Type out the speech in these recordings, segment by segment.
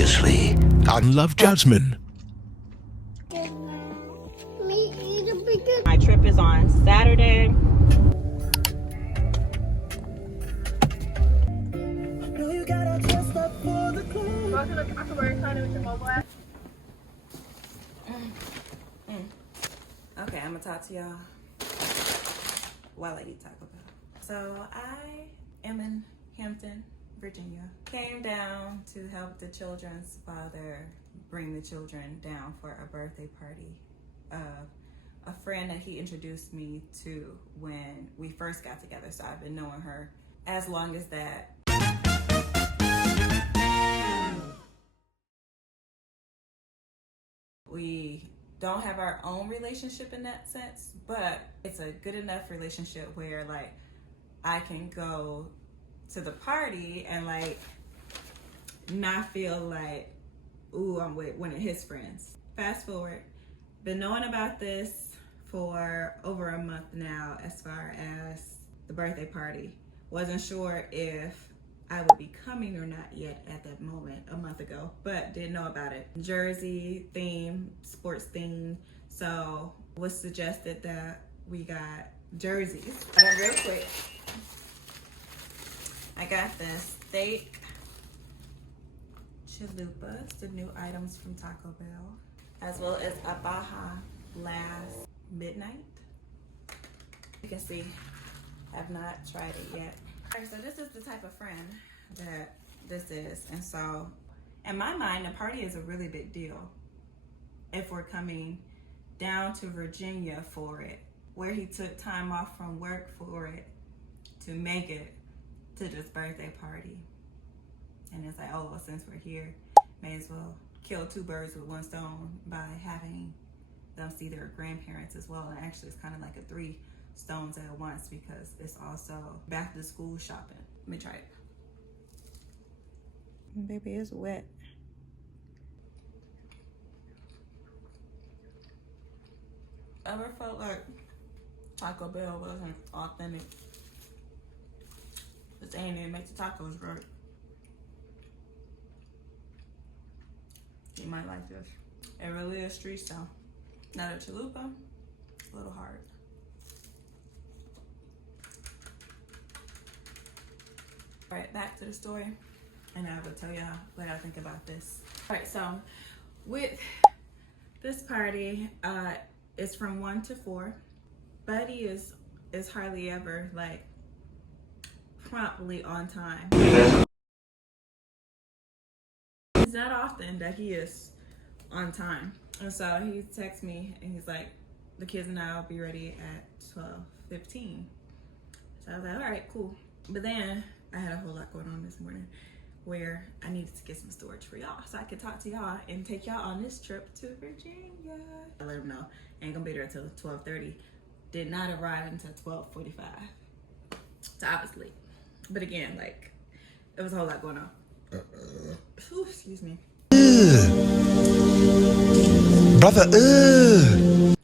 Previously on Love Jasmyn. My trip is on Saturday. Okay, I'm gonna talk to y'all while I eat Taco Bell. So I am in Hampton, Virginia. Came down to help the children's father bring the children down for a birthday party of a friend that he introduced me to when we first got together. So I've been knowing her as long as that. We don't have our own relationship in that sense, but it's a good enough relationship where like I can go to the party and like not feel like, ooh, I'm with one of his friends. Fast forward, been knowing about this for over a month now as far as the birthday party. Wasn't sure if I would be coming or not yet at that moment a month ago, but didn't know about it. Jersey theme, sports theme. So was suggested that we got jerseys. Real quick, I got this steak chalupas, the new items from Taco Bell, as well as a Baja last midnight. You can see, I've not tried it yet. All right, so this is the type of friend that this is. And so in my mind, the party is a really big deal if we're coming down to Virginia for it, where he took time off from work for it to make it to this birthday party. And it's like, oh, well, since we're here, may as well kill two birds with one stone by having them see their grandparents as well. And actually it's kind of like a 3 stones at once because it's also back to school shopping. Let me try it. Baby, it's wet. Ever felt like Taco Bell wasn't authentic? This ain't even make the tacos right. You might like this. It really is street style. Now the chalupa, a little hard. All right, back to the story, and I will tell y'all what I think about this. All right, so with this party, it's from 1 to 4. Buddy is hardly ever like promptly on time. It's not often that he is on time. And so he texts me and he's like, the kids and I will be ready at 12:15. So I was like, all right, cool. But then I had a whole lot going on this morning where I needed to get some storage for y'all so I could talk to y'all and take y'all on this trip to Virginia. I let him know I ain't gonna be there until 12:30. Did not arrive until 12:45. So I was late. But again, like, it was a whole lot going on. Ooh, excuse me. Brother,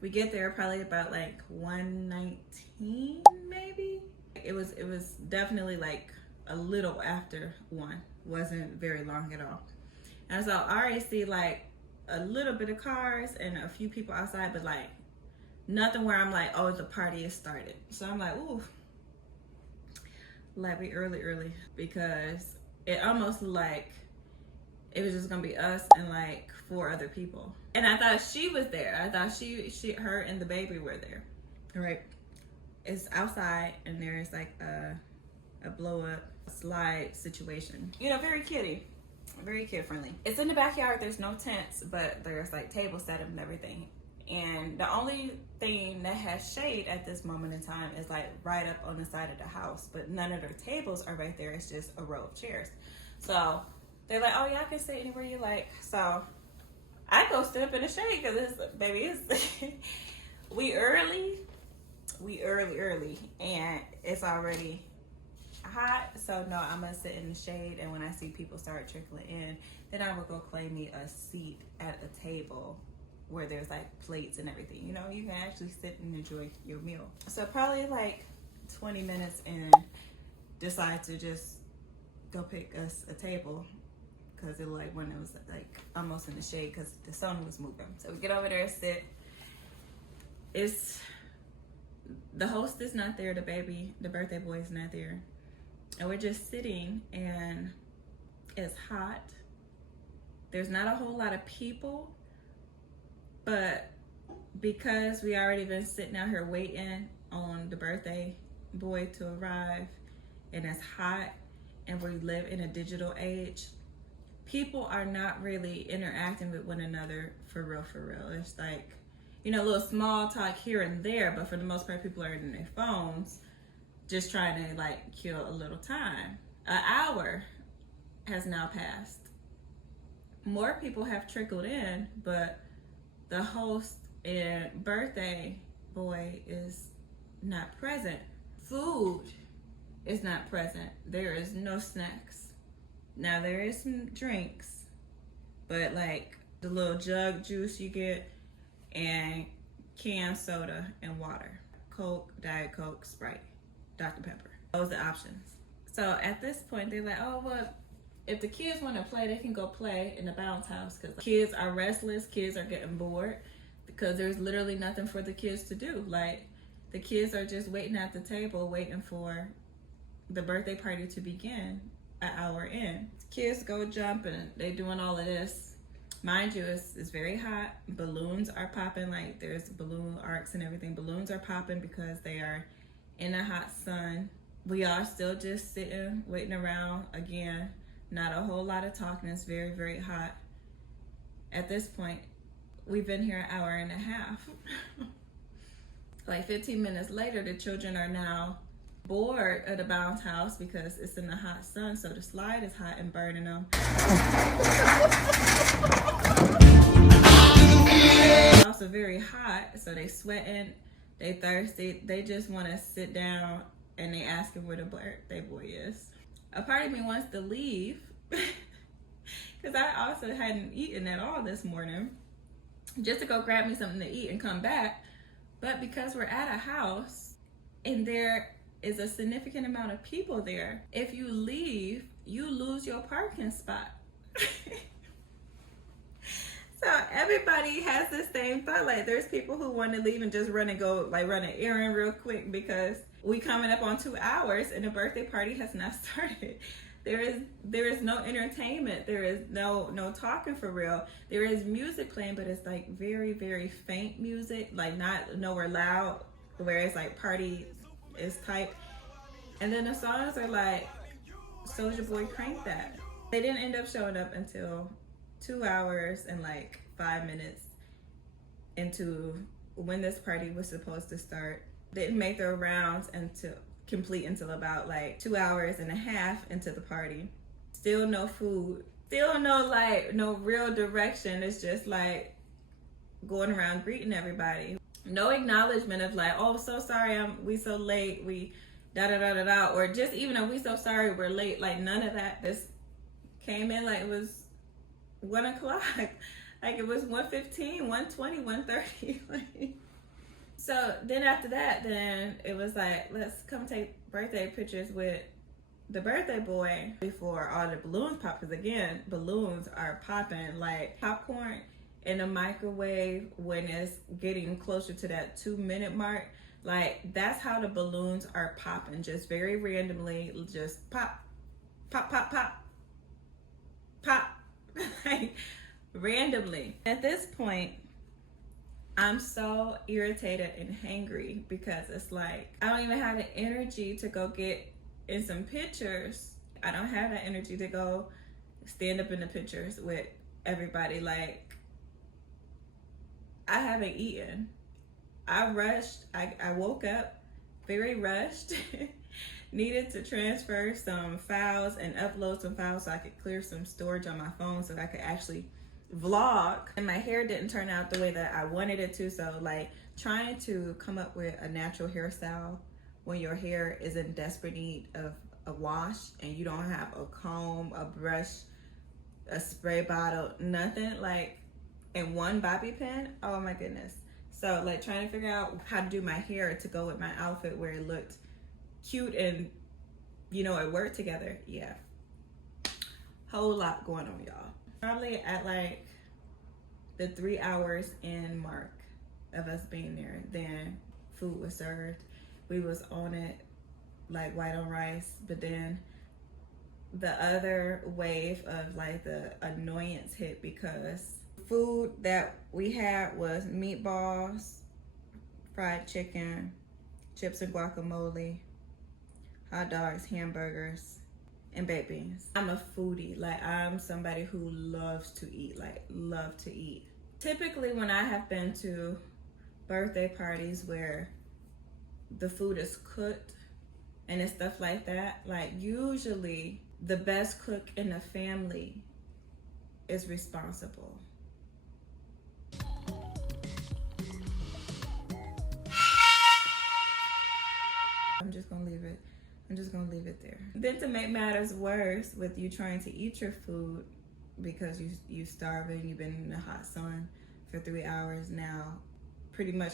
We get there probably about like 1:19 maybe. It was definitely like a little after 1. Wasn't very long at all. And so I already see like a little bit of cars and a few people outside, but like nothing where I'm like, oh, the party has started. So I'm like, ooh, like we early because it almost looked like it was just gonna be us and like 4 other people. And I thought she was there. I thought her and the baby were there. All right. It's outside and there's like a blow up slide situation. You know, very kiddie, very kid friendly. It's in the backyard. There's no tents, but there's like tables set up and everything. And the only thing that has shade at this moment in time is like right up on the side of the house, but none of their tables are right there. It's just a row of chairs. So they're like, oh yeah, I can sit anywhere you like. So I go sit up in the shade because this baby is we early, and it's already hot. So no, I'm gonna sit in the shade, and when I see people start trickling in, then I will go claim me a seat at a table where there's like plates and everything. You know, you can actually sit and enjoy your meal. So probably like 20 minutes and decide to just go pick us a table because it like when it was like almost in the shade because the sun was moving. So we get over there, sit. The host is not there, the birthday boy is not there. And we're just sitting and it's hot. There's not a whole lot of people, but because we already been sitting out here waiting on the birthday boy to arrive and it's hot and we live in a digital age, people are not really interacting with one another for real. It's like, you know, a little small talk here and there, but for the most part, people are in their phones just trying to like kill a little time. An hour has now passed. More people have trickled in, but the host and birthday boy is not present. Food is not present. There is no snacks. Now there is some drinks, but like the little jug juice you get and canned soda and water. Coke, Diet Coke, Sprite, Dr. Pepper. Those are the options. So at this point, they're like, oh, well, if the kids want to play, they can go play in the bounce house because kids are restless, kids are getting bored because there's literally nothing for the kids to do. Like, the kids are just waiting at the table, waiting for the birthday party to begin an hour in. Kids go jumping, they doing all of this. Mind you, it's very hot. Balloons are popping, like there's balloon arcs and everything. Balloons are popping because they are in the hot sun. We are still just sitting, waiting around. Again, not a whole lot of talking. It's very, very hot. At this point, we've been here an hour and a half. Like 15 minutes later, the children are now bored of the bounce house because it's in the hot sun, so the slide is hot and burning them. It's also very hot, so they sweating, they thirsty, they just want to sit down and they asking where the birthday boy is. A part of me wants to leave because I also hadn't eaten at all this morning, just to go grab me something to eat and come back. But because we're at a house and there is a significant amount of people there, if you leave, you lose your parking spot. So everybody has the same thought. Like, there's people who want to leave and just run and go, like run an errand real quick because we coming up on 2 hours and the birthday party has not started. There is no entertainment. There is no talking for real. There is music playing, but it's like very, very faint music, like not nowhere loud, where it's like party is type. And then the songs are like, Soulja Boy, crank that. They didn't end up showing up until 2 hours and like 5 minutes into when this party was supposed to start. Didn't make their rounds until about like 2 hours and a half into the party. Still no food. Still no real direction. It's just like going around greeting everybody. No acknowledgement of like, oh, so sorry, we so late, we da-da-da-da-da, or just even if we so sorry we're late, like none of that. This came in like it was 1 o'clock, like it was 1:15, 1:20, 1:30. So then after that, then it was like, let's come take birthday pictures with the birthday boy before all the balloons pop, because again, balloons are popping like popcorn in a microwave when it's getting closer to that 2-minute mark. Like, that's how the balloons are popping, just very randomly, just pop, pop, pop, pop, pop, like randomly. At this point, I'm so irritated and hangry because it's like, I don't even have the energy to go get in some pictures. I don't have that energy to go stand up in the pictures with everybody. Like, I haven't eaten. I rushed. I woke up very rushed. Needed to transfer some files and upload some files so I could clear some storage on my phone so that I could actually vlog. And my hair didn't turn out the way that I wanted it to. So like, trying to come up with a natural hairstyle when your hair is in desperate need of a wash and you don't have a comb, a brush, a spray bottle, nothing, like, and one bobby pin. Oh my goodness. So like, trying to figure out how to do my hair to go with my outfit where it looked cute and, you know, it worked together. Yeah. Whole lot going on, y'all. Probably at like the 3 hours in mark of us being there, then food was served. We was on it like white on rice, but then the other wave of like the annoyance hit because food that we had was meatballs, fried chicken, chips and guacamole, hot dogs, hamburgers, and baked beans. I'm a foodie. Like, I'm somebody who loves to eat, like love to eat. Typically when I have been to birthday parties where the food is cooked and it's stuff like that, like usually the best cook in the family is responsible. I'm just gonna leave it there. Then to make matters worse with you trying to eat your food because you starving, you've been in the hot sun for 3 hours now, pretty much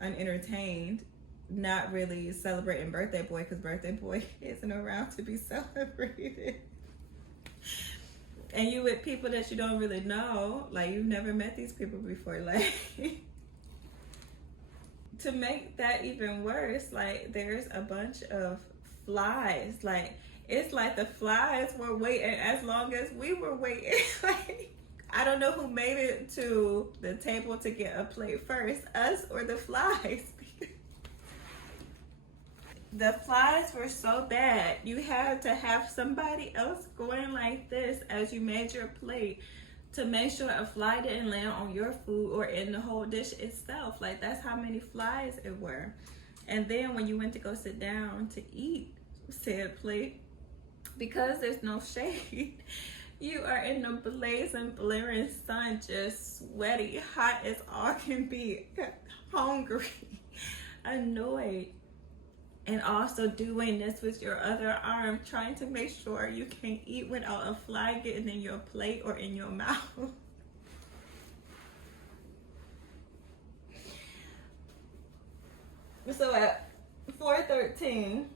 unentertained, not really celebrating birthday boy because birthday boy isn't around to be celebrated. And you with people that you don't really know, like you've never met these people before, like to make that even worse, like there's a bunch of flies. Like it's like the flies were waiting as long as we were waiting. Like I don't know who made it to the table to get a plate first, us or the flies. The flies were so bad, you had to have somebody else going like this as you made your plate to make sure a fly didn't land on your food or in the whole dish itself. Like that's how many flies it were. And then when you went to go sit down to eat said plate, because there's no shade, you are in the blazing, blaring sun, just sweaty, hot as all can be, hungry, annoyed, and also doing this with your other arm, trying to make sure you can't eat without a fly getting in your plate or in your mouth. So at 4:13,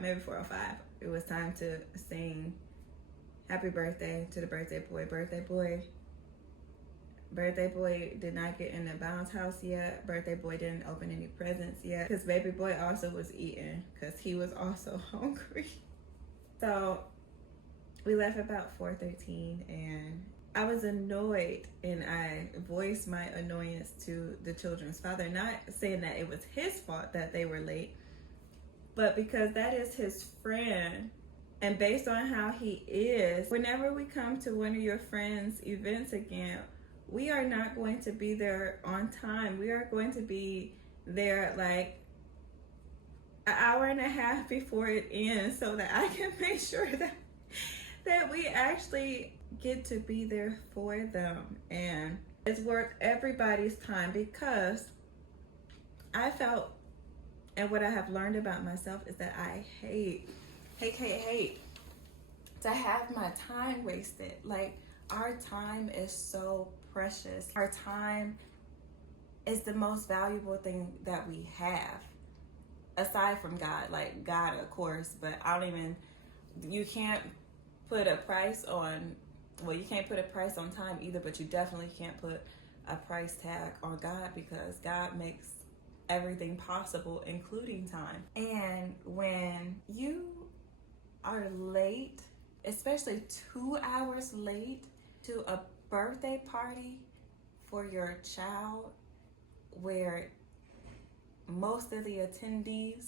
maybe 4:05, it was time to sing happy birthday to the birthday boy. Birthday boy did not get in the bounce house yet. Birthday boy didn't open any presents yet because baby boy also was eating because he was also hungry. So we left about 4:13 and I was annoyed, and I voiced my annoyance to the children's father, not saying that it was his fault that they were late, but because that is his friend. And based on how he is, whenever we come to one of your friends' events again, we are not going to be there on time. We are going to be there like an hour and a half before it ends so that I can make sure that we actually get to be there for them. And it's worth everybody's time because I felt, and what I have learned about myself is that I hate to have my time wasted. Like, our time is so precious. Our time is the most valuable thing that we have, aside from God. Like God, of course, but you can't put a price on, well, you can't put a price on time either, but you definitely can't put a price tag on God because God makes everything possible, including time. And when you are late, especially 2 hours late to a birthday party for your child, where most of the attendees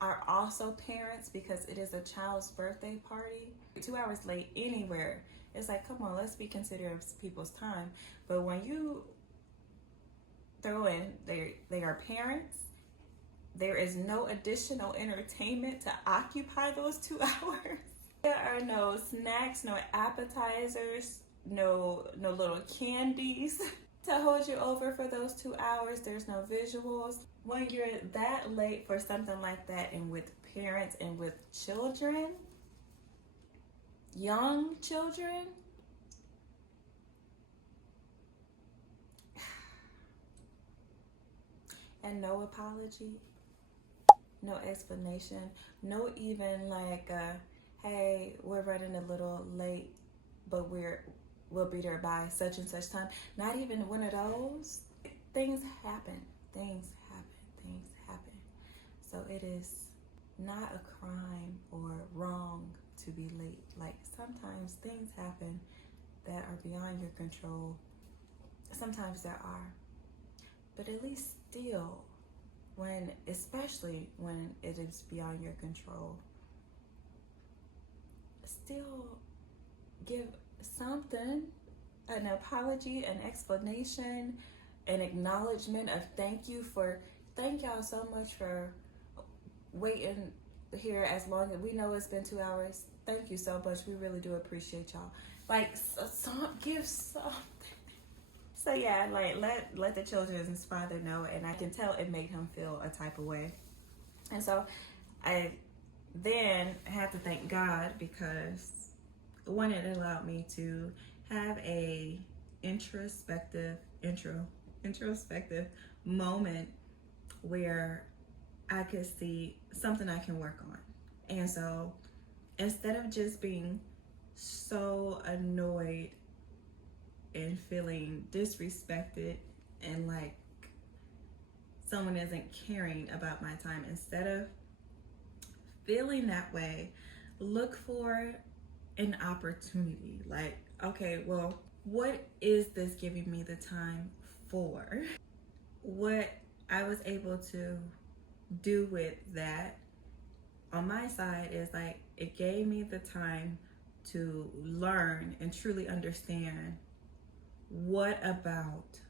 are also parents because it is a child's birthday party, 2 hours late anywhere, it's like, come on, let's be considerate of people's time. But when you throw in they are parents, there is no additional entertainment to occupy those 2 hours. There are no snacks, no appetizers, no little candies to hold you over for those 2 hours. There's no visuals. When you're that late for something like that, and with parents and with children, young children, and no apology, no explanation, no even like, hey, we're running a little late, but we'll be there by such and such time. Not even one of those. Things happen. So it is not a crime or wrong to be late. Like, sometimes things happen that are beyond your control. Sometimes there are. But at least still, especially when it is beyond your control, still give something, an apology, an explanation, an acknowledgement of thank y'all so much for waiting here as long as we know it's been 2 hours. Thank you so much. We really do appreciate y'all. Like, give something. So yeah, like let the children's father know, and I can tell it made him feel a type of way. And so I then have to thank God, because one, it allowed me to have a introspective moment where I could see something I can work on. And so instead of just being so annoyed and feeling disrespected and like someone isn't caring about my time, instead of feeling that way, look for an opportunity. Like, okay, well, what is this giving me the time for? What I was able to do with that on my side is like, it gave me the time to learn and truly understand what about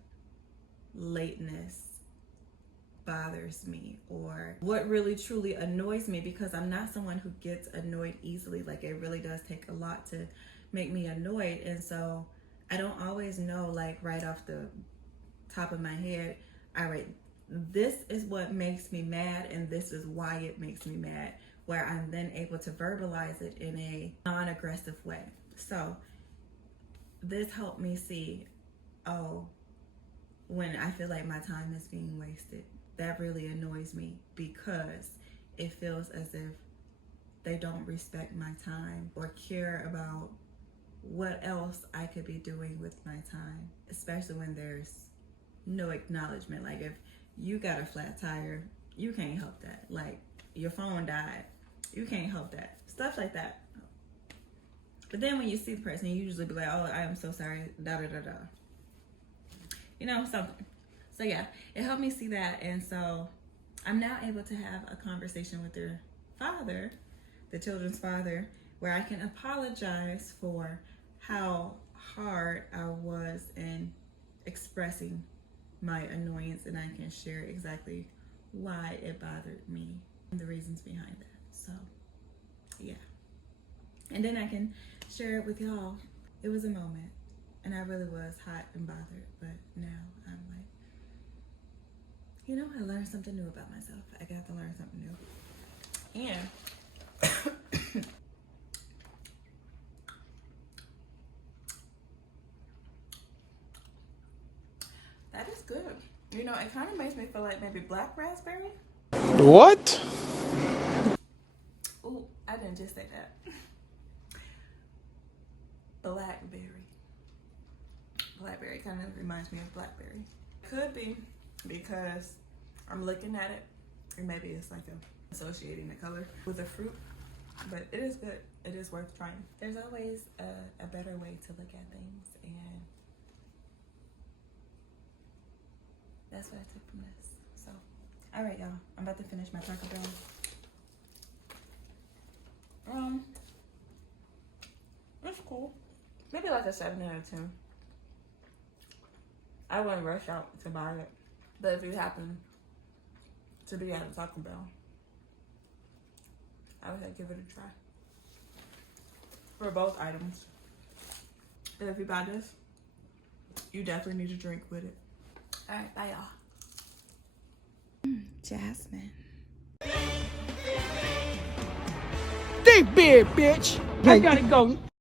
lateness bothers me, or what really truly annoys me, because I'm not someone who gets annoyed easily. Like, it really does take a lot to make me annoyed. And so I don't always know, like, right off the top of my head, all right, this is what makes me mad and this is why it makes me mad, where I'm then able to verbalize it in a non-aggressive way. So this helped me see, oh, when I feel like my time is being wasted, that really annoys me, because it feels as if they don't respect my time or care about what else I could be doing with my time, especially when there's no acknowledgement. Like, if you got a flat tire, you can't help that. Like, your phone died, you can't help that. Stuff like that. But then when you see the person, you usually be like, oh, I am so sorry, da da da da. You know, something. So yeah, it helped me see that. And so I'm now able to have a conversation with their father, the children's father, where I can apologize for how hard I was in expressing my annoyance, and I can share exactly why it bothered me and the reasons behind that. So yeah. And then I can share it with y'all. It was a moment, and I really was hot and bothered, but now I'm like, you know, I learned something new about myself. I got to learn something new. And that is good. You know, it kind of makes me feel like maybe black raspberry. What? Ooh, I didn't just say that. Blackberry. Blackberry kind of reminds me of blackberry. Could be because I'm looking at it, and maybe it's like associating the color with the fruit, but it is good. It is worth trying. There's always a better way to look at things, and that's what I took from this. So, all right, y'all. I'm about to finish my Taco Bell. It's cool. Maybe like a 7 out of 10. I wouldn't rush out to buy it, but if you happen to be at a Taco Bell, I would say give it a try. For both items. And if you buy this, you definitely need a drink with it. All right, bye y'all. Jasmyn. Deep beard, bitch. I gotta go.